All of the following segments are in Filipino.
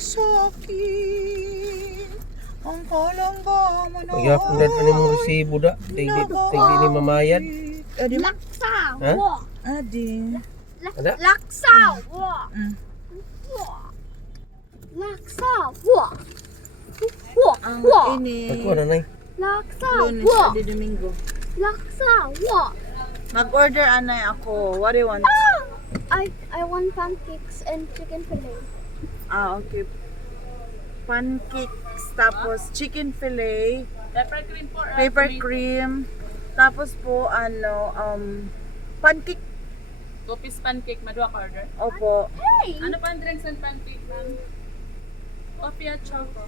sakit. Ang kalangga manahal. Magyapon na pa ni mong resibo da. Tigdi ni mamayad. Adi mo? Laksa. Ha? Wa. Adi. Ada? Laksa. Wa. Wa. Laksa. Wa. Wa. Ang Wa. ini. Ako na nay. Laksa. Lunes, Wa. adi Domingo. Laksa. Wa. Mag-order anay ako. What do you want? I want pancakes and chicken fillet. Okay. Pancakes, tapos chicken fillet, Pepper cream po. pepper cream, tapos po pancake. Two-piece pancake, madua ka order. Opo. Hey. Ano pa ang drinks and pancake, ma'am? Coffee at choco.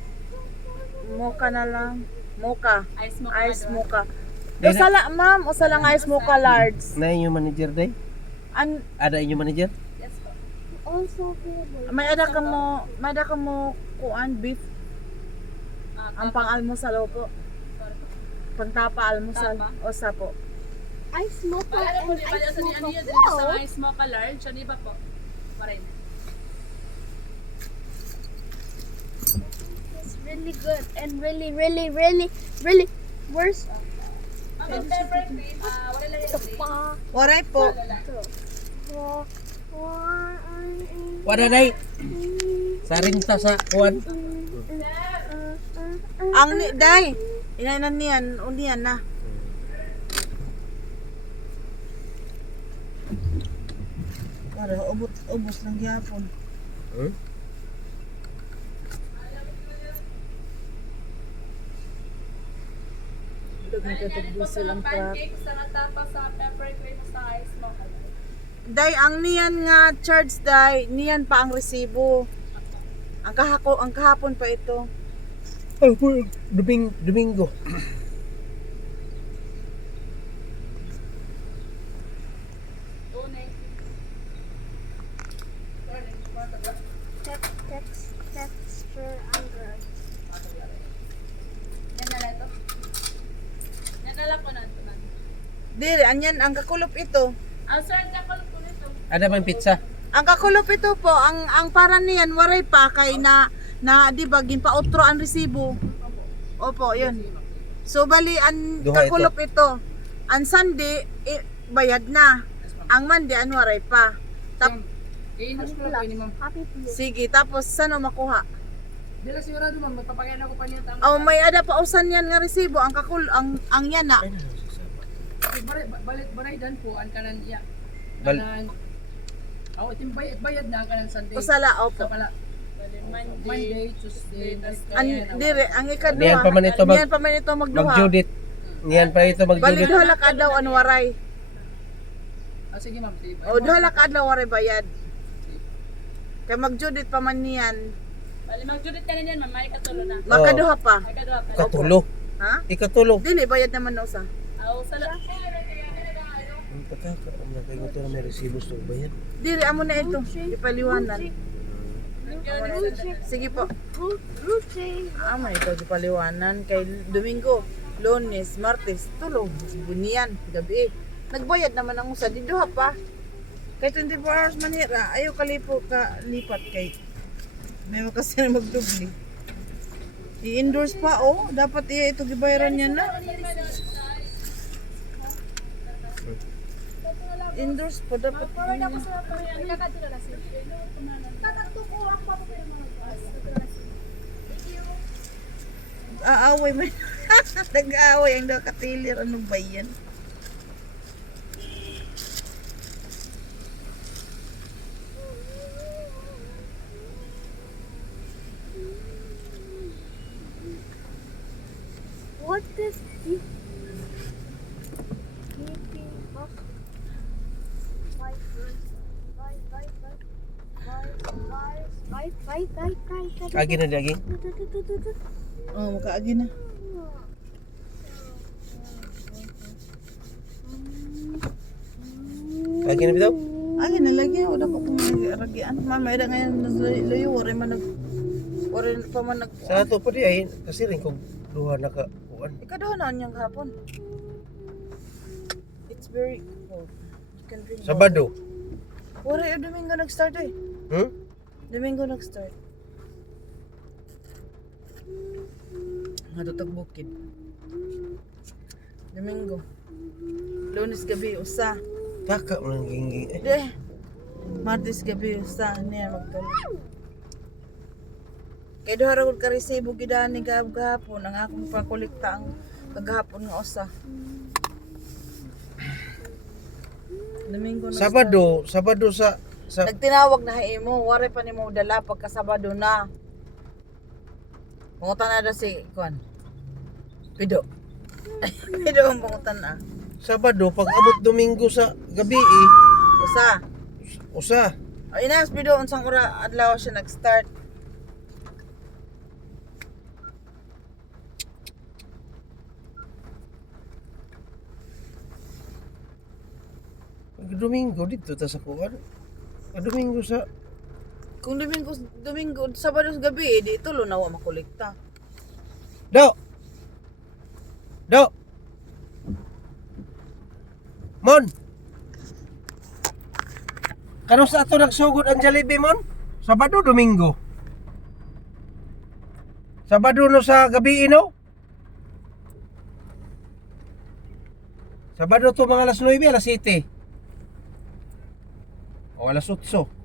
Mocha na lang. Mocha. Ice mocha. Ice madua. mocha. Usala, ma'am. Usala lang ice mocha large. Na yung manager day? Ada yung manager? Yes po. Also available. May ada ka mo kuan beef. Ang pang-almusal po. Sorry po. Pangtapa almusal. Tapa? Osa po. Ice mocha Pala po, and di ba? ice Sa ni mocha. ano yun? Sa Wow. ice mocha large. Ano iba po? Parin. It's really good and really worse. Ma'am, ang pepper cream, wala lang yung drink. Pa. Waray po. Wa. Wa. Wala day. Saring ta sa kuwan. Ang day. Inanan niyan, uniyan na. Para ubos lang gyapon. Hmm? Dagan ka Ano yan? Ito tagbusil sa ang truck. pancake, sa natapa sa pepper cream, sa ice mocha large. Day, ang niyan nga charge day, niyan pa ang resibo. Ang kahapon pa ito. Oh, Domingo. Tunay. Texture under. Yan na lang ito. Yan na lang po na ito. Dire, anyan ang kakulop ito. Sir, nakal po nito. Ada bang pizza? Ang kakulop ito po, ang para niyan waray pa kay na di ba ginpa-outro ang resibo. Opo, 'yun. So bali ang Duha kakulop ito. Ang Sunday bayad na. Ang Monday an waray pa. I-indos ko lang po ini, ma'am. Happy place. Sige, tapos sano makuha? Dila sigurado, ma'am. Magpapakain ako pa niya. Oh, may ada pa usan yan nga resibo ang ang yan na. Balit dan po ang kanan iya. Bal- Kanan. Bayad na ang kanan Sunday. Usala opo. Sa pala. Monday, Tuesday, Dire, ang ikadua. Niyan pa man ito Niyan pa man ito magduha. mag-Judith. Niyan pa ito Bali mag-Judith. duha la ka adlaw an waray. Sige, ma'am. Sige. O duha la ka adlaw waray bayad. Kay magjudit pa man niyan. Bali, mag-Judith ka na niyan, ma'am. May katulo na. Makaduha pa. May kaduha pa. Ikatulo. Ha? Ikatulo. Dili bayad naman na usa. Sala. Ang pataka. Ang nakaingot na may resibo sa bayan. Dili amo na ito. Ipaliwanan. Sige po. Ruche. Amo na ito ipaliwanan kay Domingo, Lunes, Martes, tulog, bunian, gabi. Nagbayad naman ang usa di duha pa. Kay 24 hours man hira, ayaw kalipo ka lipat kay may kasi na magdubli. I-endorse pa dapat ito gibayaran niya na. Endorse pa dapat. Aaway man. Nag-aaway ang daw katilir. Ano ba yan? What is this? Agi na lagi. Makaagi na. Agi na bitaw. Agi na lagi. Wala pa kung ragian. Mama, eda ngayon layo. Wari man nag... Wari pa man nag... Sa ato pa di ay kasi rin kung duha na ka kuan. Ikaduha na niyang hapon. It's very cold. You can drink Sabado. Wari, Domingo nag-start eh. Hmm? Domingo nag-start. Matutog bukid. Domingo. Lunes gabi usa. Taka mo nang gingi. Deh. Martes gabi usa niya magtulog. Kay duha ra gud ka resibo gidani gahapon ang akong pakolekta ang kagahapon nga usa. Domingo na Sabado sa nagtinawag na imo, wari pa nimo dala pagka Sabado na. Pangutan na daw si Kwan. Pido. Pido ang pangutan na. Sabado pag abot Domingo sa gabi Usa. usa. O inas pido unsang ora adlaw siya nag-start. Pag Domingo dito ta sa kuwan. Pag Domingo sa Kung Domingo, Sabado sa gabi, di tulo na wa makolekta. Do. Mon. Kano sa ato nagsugod ang Jollibee mon? Sabado Domingo. Sabado no sa gabi no? Sabado to mga alas 9, alas 7. O alas 8.